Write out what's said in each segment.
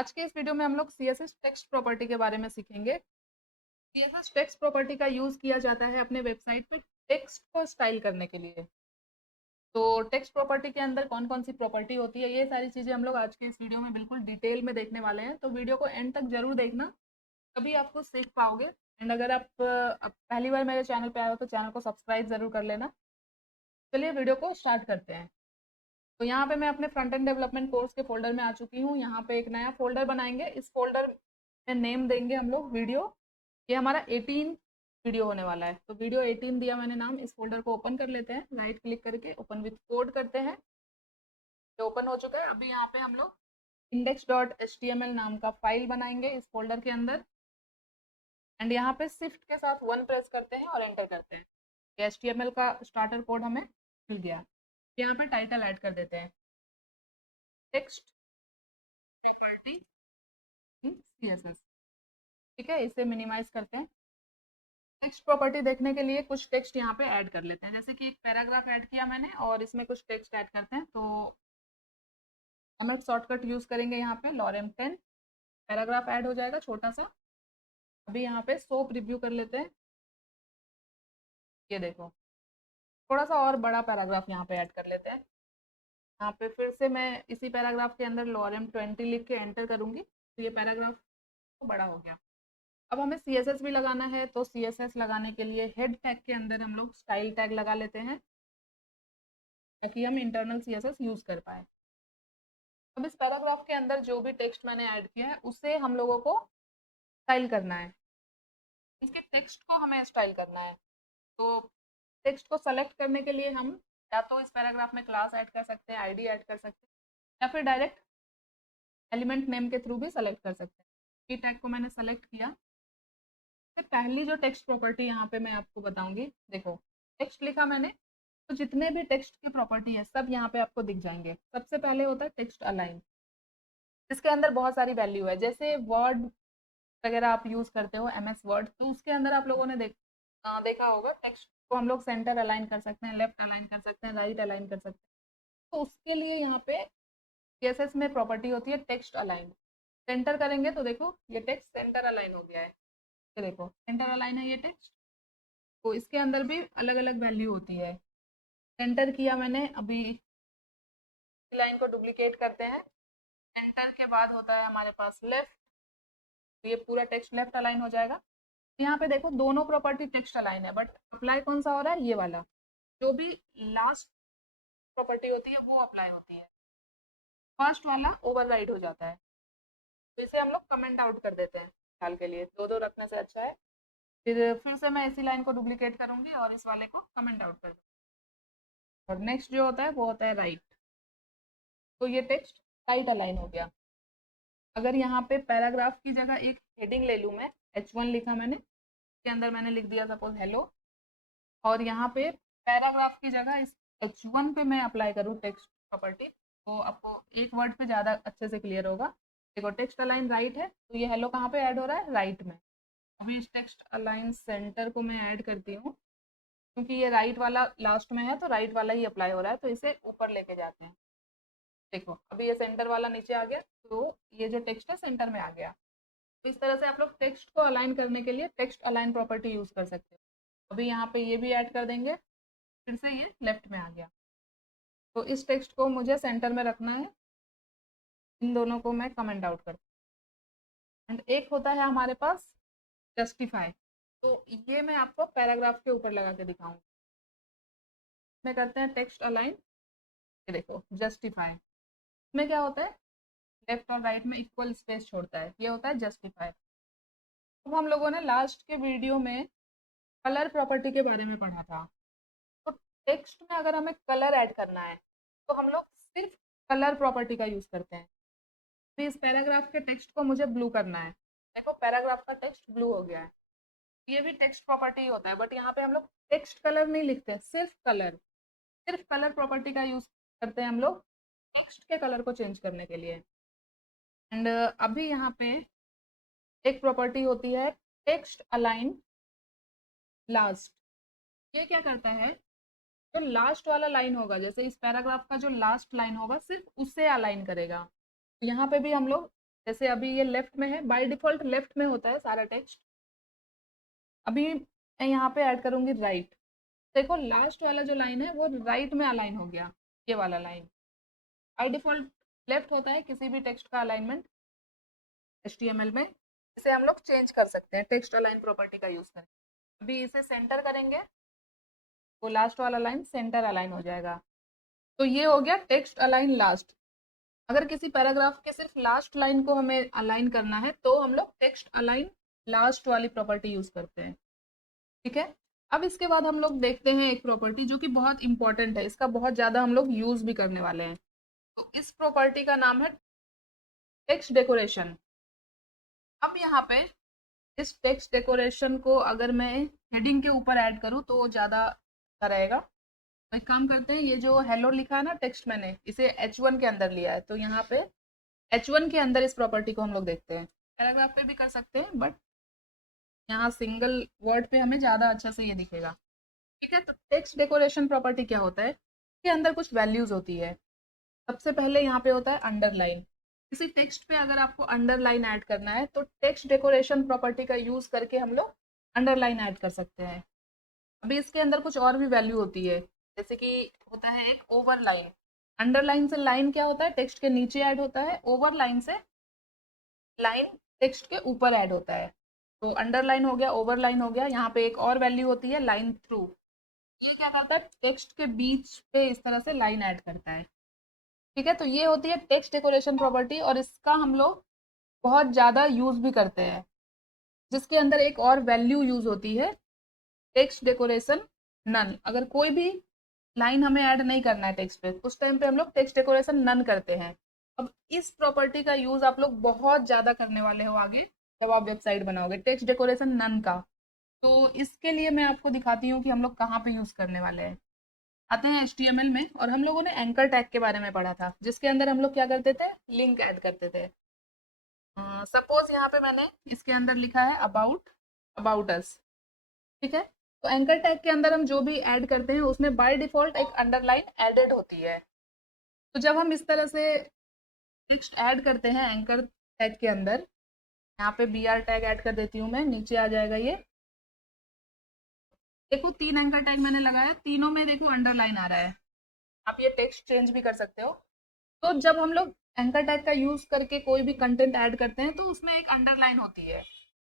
आज के इस वीडियो में हम लोग CSS टेक्स्ट प्रॉपर्टी के बारे में सीखेंगे। CSS टेक्स्ट प्रॉपर्टी का यूज किया जाता है अपने वेबसाइट पे टेक्स्ट को स्टाइल करने के लिए। तो टेक्स्ट प्रॉपर्टी के अंदर कौन कौन सी प्रॉपर्टी होती है, ये सारी चीजें हम लोग आज के इस वीडियो में बिल्कुल डिटेल में देखने वाले हैं। तो वीडियो को एंड तक जरूर देखना, तभी आपको सीख पाओगे। एंड अगर आप पहली बार मेरे चैनल पे आए हो तो चैनल को सब्सक्राइब जरूर कर लेना। चलिए वीडियो को स्टार्ट करते हैं। तो यहाँ पे मैं अपने फ्रंट एंड डेवलपमेंट कोर्स के फोल्डर में आ चुकी हूँ। यहाँ पे एक नया फोल्डर बनाएंगे। इस फोल्डर में नेम देंगे हम लोग वीडियो। ये हमारा 18 वीडियो होने वाला है, तो वीडियो 18 दिया मैंने नाम। इस फोल्डर को ओपन कर लेते हैं, राइट क्लिक करके ओपन विथ कोड करते हैं। तो ओपन हो चुका है। अभी यहाँ पे हम लोग index.html नाम का फाइल बनाएंगे इस फोल्डर के अंदर। एंड यहाँ पे शिफ्ट के साथ 1 प्रेस करते हैं और एंटर करते हैं। ये HTML का स्टार्टर कोड हमें मिल गया। यहाँ पे टाइटल ऐड कर देते हैं, टेक्स्ट प्रॉपर्टी इन CSS। ठीक है, इसे मिनिमाइज करते हैं। टेक्स्ट प्रॉपर्टी देखने के लिए कुछ टेक्स्ट यहाँ पे ऐड कर लेते हैं, जैसे कि एक पैराग्राफ ऐड किया मैंने और इसमें कुछ टेक्स्ट ऐड करते हैं। तो हम एक शॉर्टकट यूज करेंगे, यहाँ पे लॉरेम 10 पैराग्राफ ऐड हो जाएगा छोटा सा। अभी यहाँ पे सो प्रीव्यू कर लेते हैं। ये देखो, थोड़ा सा और बड़ा पैराग्राफ यहाँ पे ऐड कर लेते हैं। यहाँ पे फिर से मैं इसी पैराग्राफ के अंदर लॉरेम 20 लिख के एंटर करूंगी, तो ये पैराग्राफ तो बड़ा हो गया। अब हमें CSS भी लगाना है, तो CSS लगाने के लिए हेड टैग के अंदर हम लोग स्टाइल टैग लगा लेते हैं, ताकि हम इंटरनल CSS यूज कर पाए। अब इस पैराग्राफ के अंदर जो भी टेक्स्ट मैंने ऐड किया है उसे हम लोगों को स्टाइल करना है। इसके टेक्स्ट को हमें स्टाइल करना है। तो टेक्स्ट को सेलेक्ट करने के लिए हम या तो इस पैराग्राफ में क्लास ऐड कर सकते हैं, ID ऐड कर सकते हैं, या फिर डायरेक्ट एलिमेंट नेम के थ्रू भी सेलेक्ट कर सकते हैं। टैग को मैंने सेलेक्ट किया। फिर पहली जो टेक्स्ट प्रॉपर्टी यहाँ पे मैं आपको बताऊंगी। देखो, टेक्स्ट लिखा मैंने, तो जितने भी टेक्स्ट की प्रॉपर्टी है सब यहाँ पे आपको दिख जाएंगे। सबसे पहले होता है टेक्स्ट अलाइन। इसके अंदर बहुत सारी वैल्यू है, जैसे वर्ड वगैरह आप यूज करते हो MS वर्ड, तो उसके अंदर आप लोगों ने देखा होगा टेक्स्ट को हम लोग सेंटर अलाइन कर सकते हैं, लेफ्ट अलाइन कर सकते हैं, राइट अलाइन कर सकते हैं। तो उसके लिए यहाँ पे CSS में प्रॉपर्टी होती है टेक्स्ट अलाइन। सेंटर करेंगे तो देखो ये टेक्स्ट सेंटर अलाइन हो गया है। ये देखो सेंटर अलाइन है ये टेक्स्ट। तो इसके अंदर भी अलग अलग वैल्यू होती है। सेंटर किया मैंने, अभी लाइन को डुप्लीकेट करते हैं। सेंटर के बाद होता है हमारे पास लेफ्ट, तो ये पूरा टेक्स्ट लेफ्ट अलाइन हो जाएगा। यहाँ पे देखो दोनों प्रॉपर्टी टेक्स्ट अलाइन है, बट अप्लाई कौन सा हो रहा है, ये वाला। जो भी लास्ट प्रॉपर्टी होती है वो अप्लाई होती है, फर्स्ट वाला ओवरराइड हो जाता है। तो इसे हम लोग कमेंट आउट कर देते हैं फिलहाल के लिए, दो दो रखने से अच्छा है। फिर से मैं इसी लाइन को डुप्लीकेट करूंगी और इस वाले को कमेंट आउट कर दूंगी। और नेक्स्ट जो होता है वो होता है राइट। तो ये टेक्स्ट राइट अलाइन हो गया। अगर यहाँ पे पैराग्राफ की जगह एक हेडिंग ले लूँ मैं, H1 लिखा मैंने, इसके अंदर मैंने लिख दिया सपोज हेलो, और यहाँ पे पैराग्राफ की जगह इस H1 पे मैं अप्लाई करूँ टेक्स्ट प्रॉपर्टी, तो आपको एक वर्ड पे ज़्यादा अच्छे से क्लियर होगा। देखो टेक्स्ट अलाइन राइट है, तो ये हेलो कहाँ पे ऐड हो रहा है, राइट में। अभी इस टेक्स्ट अलाइन सेंटर को मैं ऐड करती हूँ, क्योंकि ये राइट वाला लास्ट में है तो राइट वाला ही अप्लाई हो रहा है, तो इसे ऊपर लेके जाते हैं। देखो अभी ये सेंटर वाला नीचे आ गया, तो ये जो टेक्स्ट है सेंटर में आ गया। तो इस तरह से आप लोग टेक्स्ट को अलाइन करने के लिए टेक्स्ट अलाइन प्रॉपर्टी यूज कर सकते हो। अभी यहाँ पे ये भी ऐड कर देंगे, फिर से ये लेफ्ट में आ गया। तो इस टेक्स्ट को मुझे सेंटर में रखना है। इन दोनों को मैं कमेंट आउट करता हूँ। एंड एक होता है हमारे पास जस्टिफाई, तो ये मैं आपको पैराग्राफ के ऊपर लगा के दिखाऊंगी। में करते हैं टेक्स्ट अलाइन। ये देखो जस्टिफाई में क्या होता है, लेफ्ट और राइट में इक्वल स्पेस छोड़ता है, ये होता है जस्टिफाई। तो हम लोगों ने लास्ट के वीडियो में कलर प्रॉपर्टी के बारे में पढ़ा था। तो टेक्स्ट में अगर हमें कलर ऐड करना है तो हम लोग सिर्फ कलर प्रॉपर्टी का यूज करते हैं। तो इस पैराग्राफ के टेक्स्ट को मुझे ब्लू करना है। देखो पैराग्राफ का टेक्स्ट ब्लू हो गया है। ये भी टेक्स्ट प्रॉपर्टी होता है, बट यहाँ पे हम लोग टेक्स्ट कलर नहीं लिखते, सिर्फ कलर प्रॉपर्टी का यूज करते हैं हम लोग टेक्स्ट के कलर को चेंज करने के लिए। एंड अभी यहाँ पे एक प्रॉपर्टी होती है टेक्स्ट अलाइन लास्ट। ये क्या करता है, जो लास्ट वाला लाइन होगा, जैसे इस पैराग्राफ का जो लास्ट लाइन होगा सिर्फ उससे अलाइन करेगा। यहाँ पे भी हम लोग जैसे अभी ये लेफ्ट में है, बाय डिफॉल्ट लेफ्ट में होता है सारा टेक्स्ट। अभी मैं यहाँ पे ऐड करूंगी राइट। देखो लास्ट वाला जो लाइन है वो राइट में अलाइन हो गया, ये वाला लाइन। बाय डिफॉल्ट लेफ्ट होता है किसी भी टेक्स्ट का अलाइनमेंट HTML में। इसे हम लोग चेंज कर सकते हैं टेक्स्ट अलाइन प्रॉपर्टी का यूज करके। अभी इसे सेंटर करेंगे तो लास्ट वाला लाइन सेंटर अलाइन हो जाएगा। तो ये हो गया टेक्स्ट अलाइन लास्ट। अगर किसी पैराग्राफ के सिर्फ लास्ट लाइन को हमें अलाइन करना है तो हम लोग टेक्स्ट अलाइन लास्ट वाली प्रॉपर्टी यूज करते हैं। ठीक है। अब इसके बाद हम लोग देखते हैं एक प्रॉपर्टी जो कि बहुत इंपॉर्टेंट है, इसका बहुत ज्यादा हम लोग यूज भी करने वाले हैं। तो इस प्रॉपर्टी का नाम है टेक्स्ट डेकोरेशन। अब यहाँ पे इस टेक्स्ट डेकोरेशन को अगर मैं हेडिंग के ऊपर ऐड करूँ तो ज्यादा अच्छा रहेगा। तो एक काम करते हैं, ये जो हेलो लिखा है ना टेक्स्ट, मैंने इसे H1 के अंदर लिया है, तो यहाँ पे H1 के अंदर इस प्रॉपर्टी को हम लोग देखते हैं। पैराग्राफ पे भी कर सकते हैं बट यहाँ सिंगल वर्ड पे हमें ज़्यादा अच्छा से ये दिखेगा। ठीक है। तो टेक्स्ट डेकोरेशन प्रॉपर्टी क्या होता है, इसके अंदर कुछ वैल्यूज होती है। सबसे पहले यहाँ पे होता है अंडरलाइन। किसी टेक्स्ट पे अगर आपको अंडरलाइन ऐड करना है तो टेक्स्ट डेकोरेशन प्रॉपर्टी का यूज करके हम लोग अंडरलाइन ऐड कर सकते हैं। अभी इसके अंदर कुछ और भी वैल्यू होती है, जैसे कि होता है एक ओवरलाइन। अंडरलाइन से लाइन क्या होता है, टेक्स्ट के नीचे ऐड होता है। ओवरलाइन से लाइन टेक्स्ट के ऊपर ऐड होता है। तो अंडरलाइन हो गया, ओवरलाइन हो गया। यहाँ पे एक और वैल्यू होती है लाइन थ्रू। ये क्या करता है, टेक्स्ट के बीच पे इस तरह से लाइन ऐड करता है। ठीक है। तो ये होती है टेक्स्ट डेकोरेशन प्रॉपर्टी और इसका हम लोग बहुत ज़्यादा यूज भी करते हैं। जिसके अंदर एक और वैल्यू यूज होती है टेक्स्ट डेकोरेशन नन। अगर कोई भी लाइन हमें ऐड नहीं करना है टेक्स्ट पे, उस टाइम पे हम लोग टेक्स्ट डेकोरेशन नन करते हैं। अब इस प्रॉपर्टी का यूज आप लोग बहुत ज्यादा करने वाले हो आगे जब आप वेबसाइट बनाओगे, टेक्स्ट डेकोरेशन नन का। तो इसके लिए मैं आपको दिखाती हूँ कि हम लोग कहाँ पे यूज करने वाले हैं। आते हैं HTML में, और हम लोगों ने एंकर टैग के बारे में पढ़ा था जिसके अंदर हम लोग क्या करते थे, लिंक ऐड करते थे। सपोज यहाँ पे मैंने इसके अंदर लिखा है अबाउट अस। ठीक है। तो एंकर टैग के अंदर हम जो भी ऐड करते हैं उसमें बाय डिफॉल्ट एक अंडरलाइन एडेड होती है। तो जब हम इस तरह से टेक्स्ट ऐड करते हैं एंकर टैग के अंदर, यहाँ पे BR टैग ऐड कर देती हूँ मैं, नीचे आ जाएगा ये। देखो 3 एंकर टैग मैंने लगाया, तीनों में देखो अंडरलाइन आ रहा है। आप ये टेक्स्ट चेंज भी कर सकते हो। तो जब हम लोग एंकर टैग का यूज करके कोई भी कंटेंट ऐड करते हैं तो उसमें एक अंडरलाइन होती है।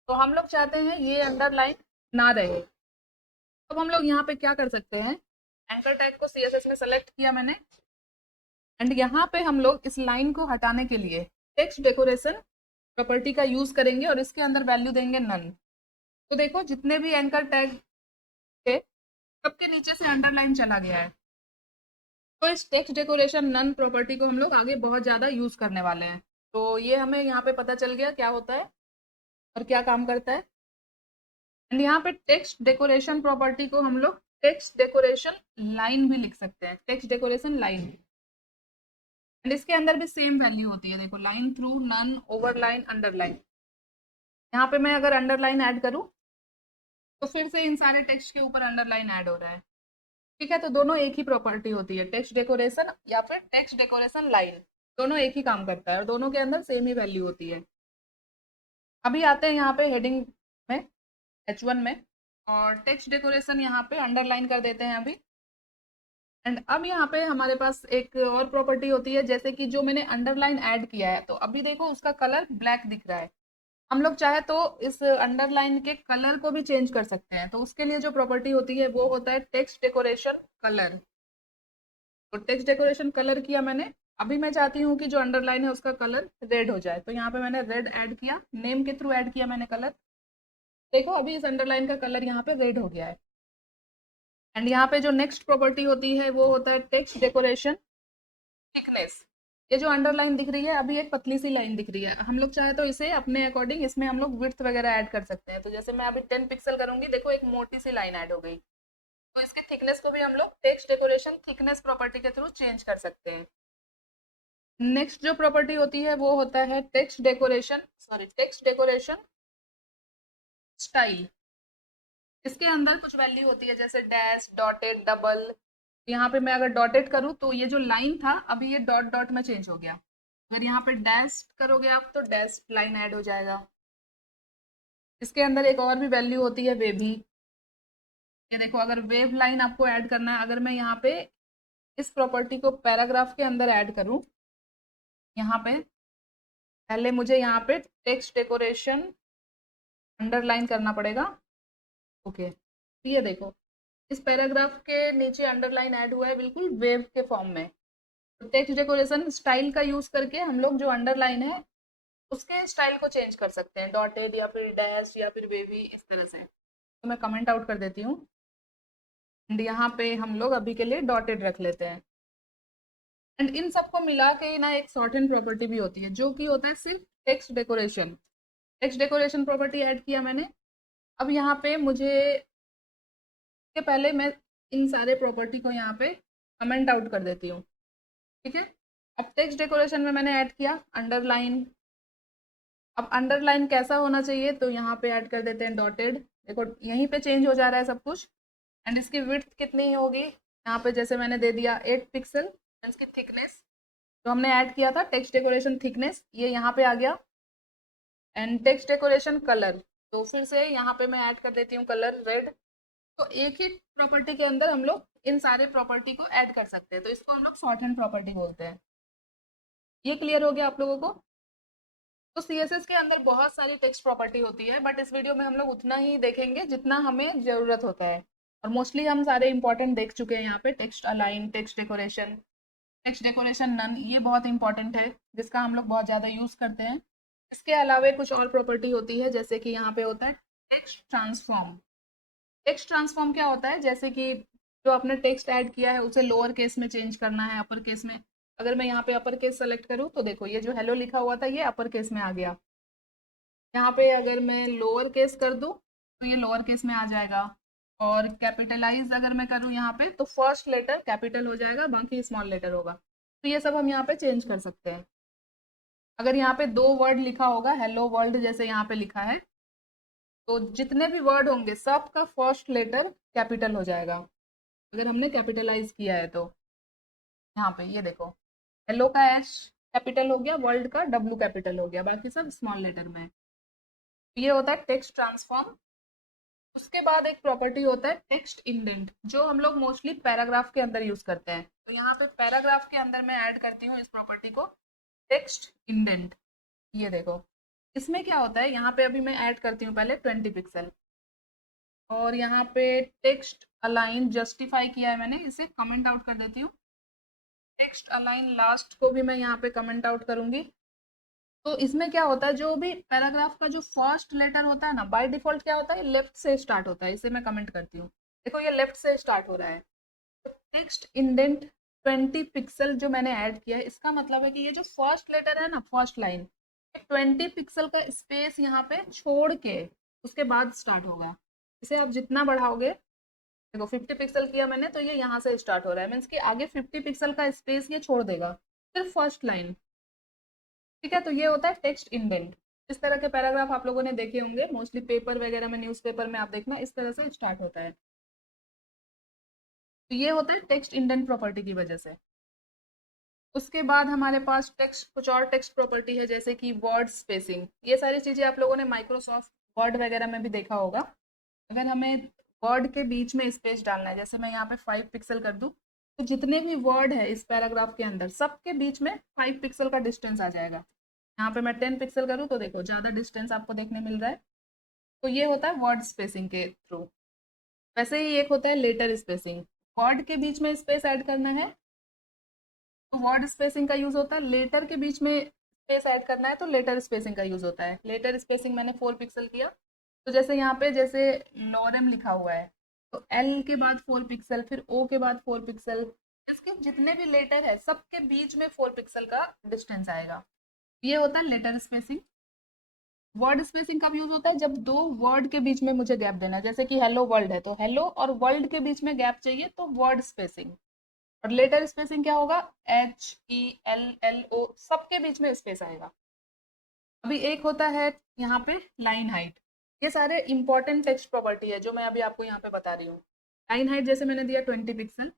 तो हम लोग चाहते हैं ये अंडरलाइन ना रहे। अब हम लोग यहाँ पे क्या कर सकते हैं, एंकर टैग को CSS में सेलेक्ट किया मैंने, एंड यहाँ पे हम लोग इस लाइन को हटाने के लिए टेक्स्ट डेकोरेशन प्रॉपर्टी का यूज करेंगे और इसके अंदर वैल्यू देंगे नन। तो देखो जितने भी एंकर टैग थे सबके नीचे से अंडरलाइन चला गया है। तो इस टेक्स्ट डेकोरेशन नन प्रॉपर्टी को हम लोग आगे बहुत ज़्यादा यूज करने वाले हैं। तो ये हमें यहाँ पे पता चल गया क्या होता है और क्या काम करता है। एंड यहाँ पे टेक्स्ट डेकोरेशन प्रॉपर्टी को हम लोग टेक्स्ट डेकोरेशन लाइन भी लिख सकते हैं, टेक्स्ट डेकोरेशन लाइन। एंड इसके अंदर भी सेम वैल्यू होती है, देखो line through, none, overline, underline. यहाँ पे मैं अगर अंडरलाइन ऐड करूँ तो फिर से इन सारे टेक्स्ट के ऊपर अंडरलाइन ऐड हो रहा है। ठीक है। तो दोनों एक ही प्रॉपर्टी होती है, टेक्स्ट डेकोरेशन या फिर टेक्स्ट डेकोरेशन लाइन, दोनों एक ही काम करता है और दोनों के अंदर सेम ही वैल्यू होती है। अभी आते हैं यहाँ पे हेडिंग में, H1 में, और टेक्स्ट डेकोरेशन यहाँ पे अंडरलाइन कर देते हैं अभी। एंड अब यहाँ पे हमारे पास एक और प्रॉपर्टी होती है, जैसे कि जो मैंने अंडरलाइन ऐड किया है तो अभी देखो उसका कलर ब्लैक दिख रहा है। हम लोग चाहे तो इस अंडरलाइन के कलर को भी चेंज कर सकते हैं। तो उसके लिए जो प्रॉपर्टी होती है वो होता है टेक्स्ट डेकोरेशन कलर। तो टेक्स्ट डेकोरेशन कलर किया मैंने। अभी मैं चाहती हूँ कि जो अंडरलाइन है उसका कलर रेड हो जाए, तो यहाँ पे मैंने रेड ऐड किया, नेम के थ्रू ऐड किया मैंने कलर। देखो अभी इस अंडरलाइन का कलर यहाँ पे रेड हो गया है। एंड यहाँ पे जो नेक्स्ट प्रॉपर्टी होती है वो होता है टेक्स्ट डेकोरेशन थिकनेस। ये जो अंडरलाइन दिख रही है अभी एक पतली सी लाइन दिख रही है, हम लोग चाहे तो इसे अपने अकॉर्डिंग इसमें हम लोग विड्थ वगैरह ऐड कर सकते हैं। तो जैसे मैं अभी 10 पिक्सल करूंगी, देखो एक मोटी सी लाइन ऐड हो गई। तो इसके थिकनेस को भी हम लोग टेक्स्ट डेकोरेशन थिकनेस प्रॉपर्टी के थ्रू चेंज कर सकते हैं। नेक्स्ट जो प्रॉपर्टी होती है वो होता है टेक्स्ट डेकोरेशन स्टाइल। इसके अंदर कुछ वैल्यू होती है जैसे डैश, डॉटेड, डबल। यहाँ पे मैं अगर डॉटेड करूँ तो ये जो लाइन था अभी ये डॉट डॉट में चेंज हो गया। अगर यहाँ पे डैश करोगे आप तो डैश लाइन ऐड हो जाएगा। इसके अंदर एक और भी वैल्यू होती है वेवी। ये देखो, अगर वेव लाइन आपको ऐड करना है, अगर मैं यहाँ पे इस प्रॉपर्टी को पैराग्राफ के अंदर ऐड करूँ, यहाँ पे पहले मुझे यहाँ पे टेक्स्ट डेकोरेशन अंडरलाइन करना पड़ेगा। ओके, तो ये देखो, इस पैराग्राफ के नीचे अंडरलाइन ऐड हुआ है बिल्कुल वेव के फॉर्म में। तो टेक्स्ट डेकोरेशन स्टाइल का यूज करके हम लोग जो अंडरलाइन है उसके स्टाइल को चेंज कर सकते हैं, डॉटेड या फिर डैश या फिर वेवी, इस तरह से। तो मैं कमेंट आउट कर देती हूँ एंड यहाँ पे हम लोग अभी के लिए डॉटेड रख लेते हैं। एंड इन सबको मिला के ना एक सॉर्ट एंड प्रॉपर्टी भी होती है जो कि होता है सिर्फ text decoration. Text decoration property add किया मैंने। अब यहाँ पे मुझे के पहले मैं इन सारे प्रॉपर्टी को यहाँ पे कमेंट आउट कर देती हूँ, ठीक है। अब टेक्स्ट डेकोरेशन में मैंने ऐड किया अंडरलाइन। अब अंडरलाइन कैसा होना चाहिए, तो यहाँ पे ऐड कर देते हैं डॉटेड। देखो यहीं पे चेंज हो जा रहा है सब कुछ। एंड इसकी विड्थ कितनी होगी, यहाँ पे जैसे मैंने दे दिया 8 पिक्सल। इसकी थिकनेस जो हमने ऐड किया था टेक्स्ट डेकोरेशन थिकनेस, ये यहाँ पे आ गया। एंड टेक्स्ट डेकोरेशन कलर, तो फिर से यहाँ पे मैं ऐड कर देती हूँ कलर रेड। तो एक ही प्रॉपर्टी के अंदर हम लोग इन सारे प्रॉपर्टी को ऐड कर सकते हैं, तो इसको हम लोग शॉर्ट हैंड प्रॉपर्टी बोलते हैं। ये क्लियर हो गया आप लोगों को। तो सीएसएस के अंदर बहुत सारी टेक्स्ट प्रॉपर्टी होती है, बट इस वीडियो में हम लोग उतना ही देखेंगे जितना हमें जरूरत होता है। और मोस्टली हम सारे इंपॉर्टेंट देख चुके हैं यहाँ पे, text align, text decoration none, ये बहुत इंपॉर्टेंट है जिसका हम लोग बहुत ज़्यादा यूज़ करते हैं। इसके अलावा कुछ और प्रॉपर्टी होती है, जैसे कि यहाँ पे होता है टेक्स्ट ट्रांसफॉर्म। टेक्स्ट ट्रांसफॉर्म क्या होता है, जैसे कि जो आपने टेक्स्ट ऐड किया है उसे लोअर केस में चेंज करना है अपर केस में। अगर मैं यहाँ पे अपर केस सेलेक्ट करूँ तो देखो ये जो हेलो लिखा हुआ था ये अपर केस में आ गया। यहाँ पे अगर मैं लोअर केस कर दूँ तो ये लोअर केस में आ जाएगा। और कैपिटलाइज अगर मैं करूँ यहाँ पे तो फर्स्ट लेटर कैपिटल हो जाएगा, बाकी स्मॉल लेटर होगा। तो ये सब हम यहाँ पे चेंज कर सकते हैं। अगर यहाँ पे 2 वर्ड लिखा होगा, हेलो वर्ल्ड जैसे यहाँ पे लिखा है, तो जितने भी वर्ड होंगे सबका फर्स्ट लेटर कैपिटल हो जाएगा अगर हमने कैपिटलाइज किया है तो। यहाँ पे ये देखो, हेलो का एच कैपिटल हो गया, वर्ल्ड का डब्ल्यू कैपिटल हो गया, बाकी सब स्मॉल लेटर में। ये होता है टेक्स्ट ट्रांसफॉर्म। उसके बाद एक प्रॉपर्टी होता है टेक्स्ट इंडेंट, जो हम लोग मोस्टली पैराग्राफ के अंदर यूज करते हैं। तो यहाँ पे पैराग्राफ के अंदर मैं ऐड करती हूँ इस प्रॉपर्टी को, टेक्स्ट इंडेंट। ये देखो, इसमें क्या होता है, यहाँ पे अभी मैं ऐड करती हूँ पहले 20 पिक्सल। और यहाँ पे टेक्स्ट अलाइन जस्टिफाई किया है मैंने, इसे कमेंट आउट कर देती हूँ। टेक्स्ट अलाइन लास्ट को भी मैं यहाँ पे कमेंट आउट करूंगी। तो इसमें क्या होता है, जो भी पैराग्राफ का जो फर्स्ट लेटर होता है ना, बाय डिफॉल्ट क्या होता है, लेफ्ट से स्टार्ट होता है। इसे मैं कमेंट करती हूँ, देखो ये लेफ्ट से स्टार्ट हो रहा है। तो टेक्स्ट इंडेंट 20 पिक्सल जो मैंने ऐड किया है, इसका मतलब है कि ये जो फर्स्ट लेटर है ना, फर्स्ट लाइन, 20 पिक्सल का स्पेस यहाँ पे छोड़ के उसके बाद स्टार्ट होगा। इसे आप जितना बढ़ाओगे, देखो 50 पिक्सल किया मैंने तो ये यहाँ से स्टार्ट हो रहा है, मीन्स कि आगे 50 पिक्सल का स्पेस ये छोड़ देगा, सिर्फ फर्स्ट लाइन। ठीक है, तो ये होता है टेक्स्ट इंडेंट। इस तरह के पैराग्राफ आप लोगों ने देखे होंगे, मोस्टली पेपर वगैरह में, न्यूज़पेपर में आप देखना इस तरह से स्टार्ट होता है। तो ये होता है टेक्स्ट इंडेंट प्रॉपर्टी की वजह से। उसके बाद हमारे पास टेक्स्ट, कुछ और टेक्स्ट प्रॉपर्टी है, जैसे कि वर्ड स्पेसिंग। ये सारी चीज़ें आप लोगों ने माइक्रोसॉफ्ट वर्ड वगैरह में भी देखा होगा। अगर हमें वर्ड के बीच में स्पेस डालना है, जैसे मैं यहाँ पे 5 पिक्सल कर दूँ, तो जितने भी वर्ड है इस पैराग्राफ के अंदर सबके बीच में 5 पिक्सल का डिस्टेंस आ जाएगा। यहाँ पे मैं 10 पिक्सल करूँ तो देखो ज़्यादा डिस्टेंस आपको देखने मिल रहा है। तो ये होता है वर्ड स्पेसिंग के थ्रू। वैसे ही एक होता है लेटर स्पेसिंग, वर्ड के बीच में स्पेस ऐड करना है तो वर्ड स्पेसिंग का यूज होता है। लेटर के बीच में स्पेस ऐड करना है तो लेटर स्पेसिंग का यूज होता है। लेटर स्पेसिंग मैंने 4 पिक्सल किया, तो जैसे यहाँ पे जैसे लोरेम लिखा हुआ है, तो एल के बाद 4 पिक्सल, फिर ओ के बाद 4 पिक्सल, इसके जितने भी लेटर है सबके बीच में 4 पिक्सल का डिस्टेंस आएगा। ये होता है लेटर स्पेसिंग। वर्ड स्पेसिंग कब यूज होता है, जब 2 वर्ड के बीच में मुझे गैप देना है, जैसे कि हेलो वर्ल्ड है तो हेलो और वर्ल्ड के बीच में गैप चाहिए तो वर्ड स्पेसिंग। और लेटर स्पेसिंग क्या होगा, H E L L O, सबके बीच में स्पेस आएगा। अभी एक होता है यहाँ पे लाइन हाइट। ये सारे इंपॉर्टेंट टेक्स्ट प्रॉपर्टी है जो मैं अभी आपको यहाँ पे बता रही हूँ। लाइन हाइट जैसे मैंने दिया 20 पिक्सल,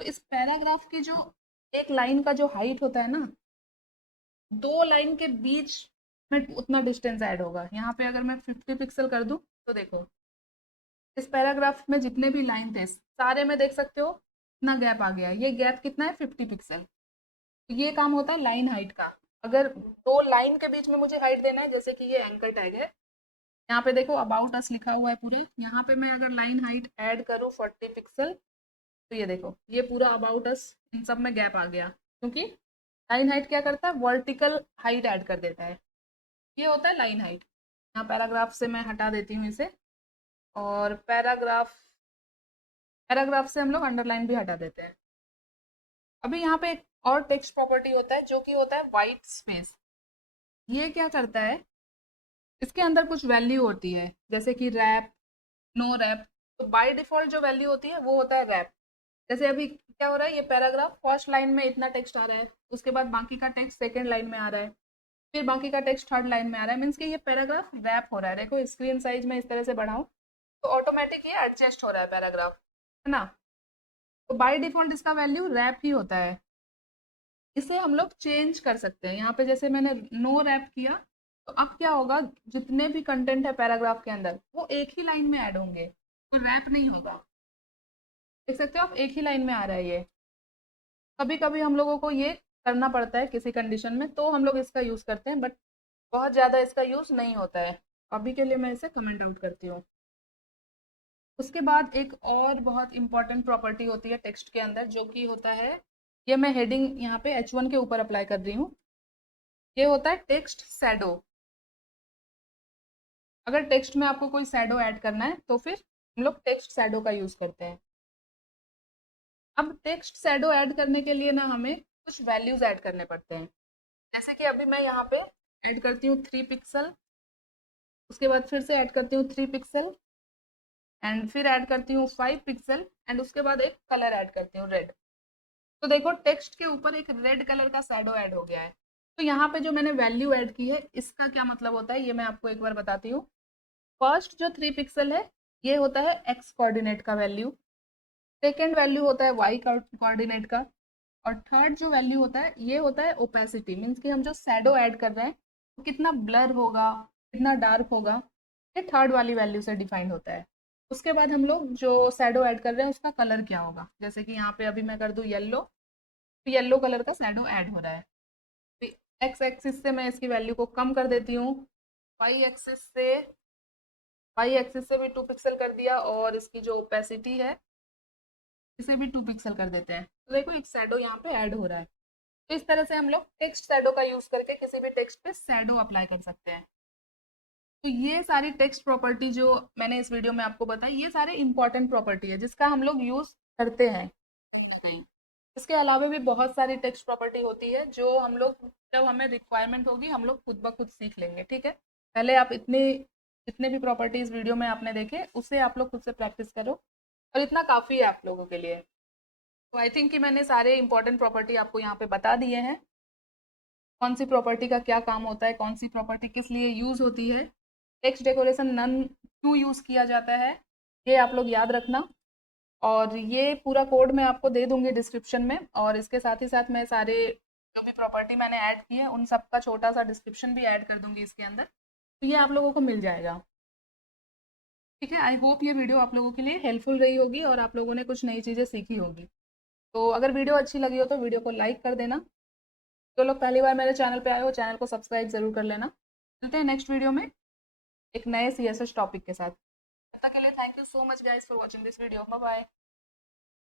तो इस पैराग्राफ की जो एक लाइन का जो हाइट होता है ना, दो लाइन के बीच में उतना डिस्टेंस ऐड होगा। यहाँ पे अगर मैं 50 पिक्सल कर दूं तो देखो इस पैराग्राफ में जितने भी लाइन थे सारे में देख सकते हो इतना गैप आ गया। ये गैप कितना है? 50 पिक्सल। ये काम होता है लाइन हाइट का। अगर दो लाइन के बीच में मुझे हाइट देना है, जैसे कि ये एंकर टैग है, यहाँ पे देखो अबाउट अस लिखा हुआ है पूरे, यहाँ पे मैं अगर लाइन हाइट ऐड करूँ 40 पिक्सल तो ये देखो ये पूरा अबाउट अस इन सब में गैप आ गया, क्योंकि लाइन हाइट क्या करता है? वर्टिकल हाइट ऐड कर देता है। ये होता है लाइन हाइट। यहाँ पैराग्राफ से मैं हटा देती हूँ इसे, और पैराग्राफ पैराग्राफ से हम लोग अंडरलाइन भी हटा देते हैं। अभी यहाँ पे एक और टेक्स्ट प्रॉपर्टी होता है जो कि होता है वाइट स्पेस। ये क्या करता है? इसके अंदर कुछ वैल्यू होती है, जैसे कि रैप, नो रैप। तो बाय डिफॉल्ट जो वैल्यू होती है वो होता है रैप। जैसे अभी क्या हो रहा है? ये पैराग्राफ फर्स्ट लाइन में इतना टेक्स्ट आ रहा है, उसके बाद बाकी का टेक्स्ट सेकंड लाइन में आ रहा है, फिर बाकी का टेक्स्ट थर्ड लाइन में आ रहा है। मीन्स कि ये पैराग्राफ रैप हो रहा है। देखो स्क्रीन साइज में इस तरह से बढ़ाऊं तो ऑटोमेटिक ये एडजस्ट हो रहा है पैराग्राफ, है ना? तो बाय डिफॉल्ट इसका वैल्यू रैप ही होता है। इसे हम लोग चेंज कर सकते हैं। यहाँ पे जैसे मैंने नो रैप किया तो अब क्या होगा? जितने भी कंटेंट है पैराग्राफ के अंदर वो एक ही लाइन में ऐड होंगे, तो रैप नहीं होगा। देख सकते हो आप, एक ही लाइन में आ रहा है ये। कभी कभी हम लोगों को ये करना पड़ता है किसी कंडीशन में, तो हम लोग इसका यूज़ करते हैं, बट बहुत ज़्यादा इसका यूज़ नहीं होता है। अभी के लिए मैं इसे कमेंट आउट करती हूँ। उसके बाद एक और बहुत इंपॉर्टेंट प्रॉपर्टी होती है टेक्स्ट के अंदर, जो कि होता है, ये मैं हेडिंग यहाँ पे H1 के ऊपर अप्लाई कर रही हूँ। ये होता है टेक्स्ट शैडो। अगर टेक्स्ट में आपको कोई शैडो ऐड करना है तो फिर हम लोग टेक्स्ट शैडो का यूज़ करते हैं। अब टेक्स्ट शैडो ऐड करने के लिए ना हमें कुछ वैल्यूज ऐड करने पड़ते हैं। जैसे कि अभी मैं यहाँ पे ऐड करती हूँ 3 पिक्सल, उसके बाद फिर से ऐड करती हूँ 3 पिक्सल, एंड फिर ऐड करती हूँ 5 पिक्सल, एंड उसके बाद एक कलर ऐड करती हूँ रेड। तो देखो टेक्स्ट के ऊपर एक रेड कलर का शैडो ऐड हो गया है। तो यहाँ पे जो मैंने वैल्यू ऐड की है इसका क्या मतलब होता है ये मैं आपको एक बार बताती हूँ। फर्स्ट जो 3 पिक्सल है ये होता है एक्स कोऑर्डिनेट का वैल्यू, सेकेंड वैल्यू होता है वाई कोऑर्डिनेट का, और थर्ड जो वैल्यू होता है ये होता है ओपेसिटी। मीन्स कि हम जो शैडो ऐड कर रहे हैं वो कितना ब्लर होगा, कितना डार्क होगा, ये थर्ड वाली वैल्यू से डिफाइंड होता है। उसके बाद हम लोग जो शैडो ऐड कर रहे हैं उसका कलर क्या होगा। जैसे कि यहाँ पे अभी मैं कर दूँ येलो, तो येलो कलर का शैडो ऐड हो रहा है। एक्स एक्सिस से मैं इसकी वैल्यू को कम कर देती हूँ, वाई एक्सिस से भी 2 पिक्सल कर दिया, और इसकी जो ओपेसिटी है इसे भी 2 पिक्सल कर देते हैं। तो देखो एक शैडो यहाँ पे ऐड हो रहा है। तो इस तरह से हम लोग टेक्स्ट शैडो का यूज करके किसी भी टेक्स्ट पे शैडो अप्लाई कर सकते हैं। तो ये सारी टेक्स्ट प्रॉपर्टी जो मैंने इस वीडियो में आपको बताई, ये सारे इंपॉर्टेंट प्रॉपर्टी है जिसका हम लोग यूज करते हैं कहीं ना कहीं। इसके अलावा भी बहुत सारी टेक्स्ट प्रॉपर्टी होती है जो हम लोग जब हमें रिक्वायरमेंट होगी हम लोग खुद ब खुद सीख लेंगे। ठीक है, पहले आप जितने भी प्रॉपर्टीज वीडियो में आपने देखे उसे आप लोग खुद से प्रैक्टिस करो, और इतना काफ़ी है आप लोगों के लिए। तो आई थिंक कि मैंने सारे इंपॉर्टेंट प्रॉपर्टी आपको यहाँ पे बता दिए हैं। कौन सी प्रॉपर्टी का क्या काम होता है, कौन सी प्रॉपर्टी किस लिए यूज होती है, टेक्स्ट डेकोरेशन नन क्यों यूज किया जाता है, ये आप लोग याद रखना। और ये पूरा कोड मैं आपको दे दूंगी डिस्क्रिप्शन में, और इसके साथ ही साथ मैं सारे जो भी प्रॉपर्टी मैंने ऐड की है उन सब का छोटा सा डिस्क्रिप्शन भी ऐड कर दूंगी इसके अंदर, तो ये आप लोगों को मिल जाएगा। ठीक है, आई होप ये वीडियो आप लोगों के लिए हेल्पफुल रही होगी और आप लोगों ने कुछ नई चीज़ें सीखी होगी। तो अगर वीडियो अच्छी लगी हो तो वीडियो को लाइक कर देना। जो लोग पहली बार मेरे चैनल पे आए हो चैनल को सब्सक्राइब जरूर कर लेना। मिलते हैं नेक्स्ट वीडियो में एक नए CSS टॉपिक के साथ। तब तक के लिए thank you so much guys for watching this video. Bye bye.